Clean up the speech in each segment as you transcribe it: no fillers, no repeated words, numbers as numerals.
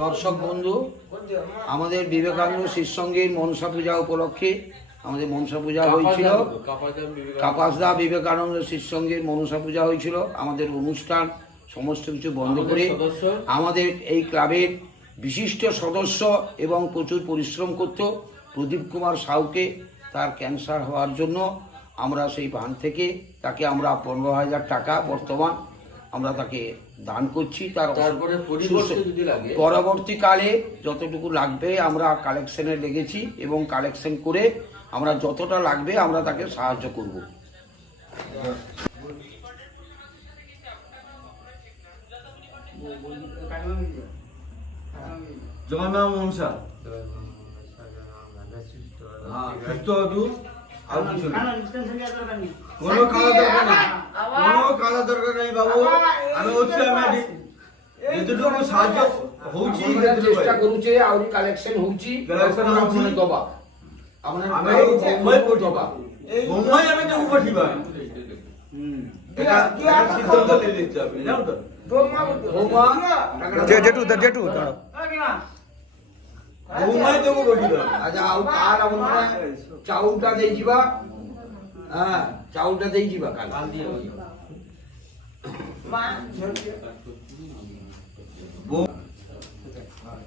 দর্শক বন্ধু, আমাদের বিবেকানন্দ শিষ্যসঙ্গীর মনসা পূজা উপলক্ষে আমাদের মনসা পূজা হয়েছিল। কাপাসদা বিবেকানন্দ শিষ্যসঙ্গীর মনসা পূজা হয়েছিল। আমাদের অনুষ্ঠান সমস্ত কিছু বন্ধ করে আমাদের এই ক্লাবের বিশিষ্ট সদস্য এবং প্রচুর পরিশ্রম করত প্রদীপ কুমার সাউকে তার ক্যান্সার হওয়ার জন্য আমরা সেই ফান্ড থেকে তাকে আমরা 15,000 টাকা বর্তমান আমরা তাকে দান করছি। পরবর্তীকালে যতটুকু লাগবে আমরা কালেকশনে লেগেছি এবং কালেকশন করে আমরা যতটা লাগবে আমরা তাকে সাহায্য করব। তোমার নাম মনসা? হ্যাঁ, সুস্থ হতু আর কিছু না, কোনো কাজের দরকার নেই বাবু। আমি হচ্ছে আমি যেটুকু সাহায্য হଉଛି চেষ্টা করুছে আউরি কালেকশন হଉଛି কালেকশন দবা আমরা আমি মুম্বাই পড়িবা মুম্বাই আমি তো পড়িবা এটা সিদ্ধান্ত নিয়ে নিতে হবে, জানো তো? জেঠু মুম্বাই তো পড়িবা। আচ্ছা ଆଉ କାଲ ଆମର ଚାଉଳଟା ଦେଇଯିବା। হ্যাঁ, চাউলটা ଦେଇଯିବା କାଲ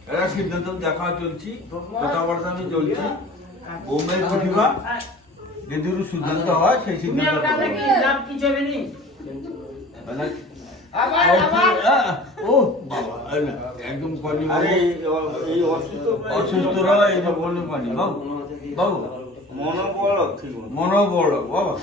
এটা সিদ্ধান্ত দেখা চলছি, কথাবার্তা আমি চলছি। মুম্বাই পড়িবা যদি সিদ্ধান্ত হয় সেই সিদ্ধান্ত ও বাবা একদম পানি এই অসুস্থরা এই বললে পানি বাবু বাবু মনোবল বাবা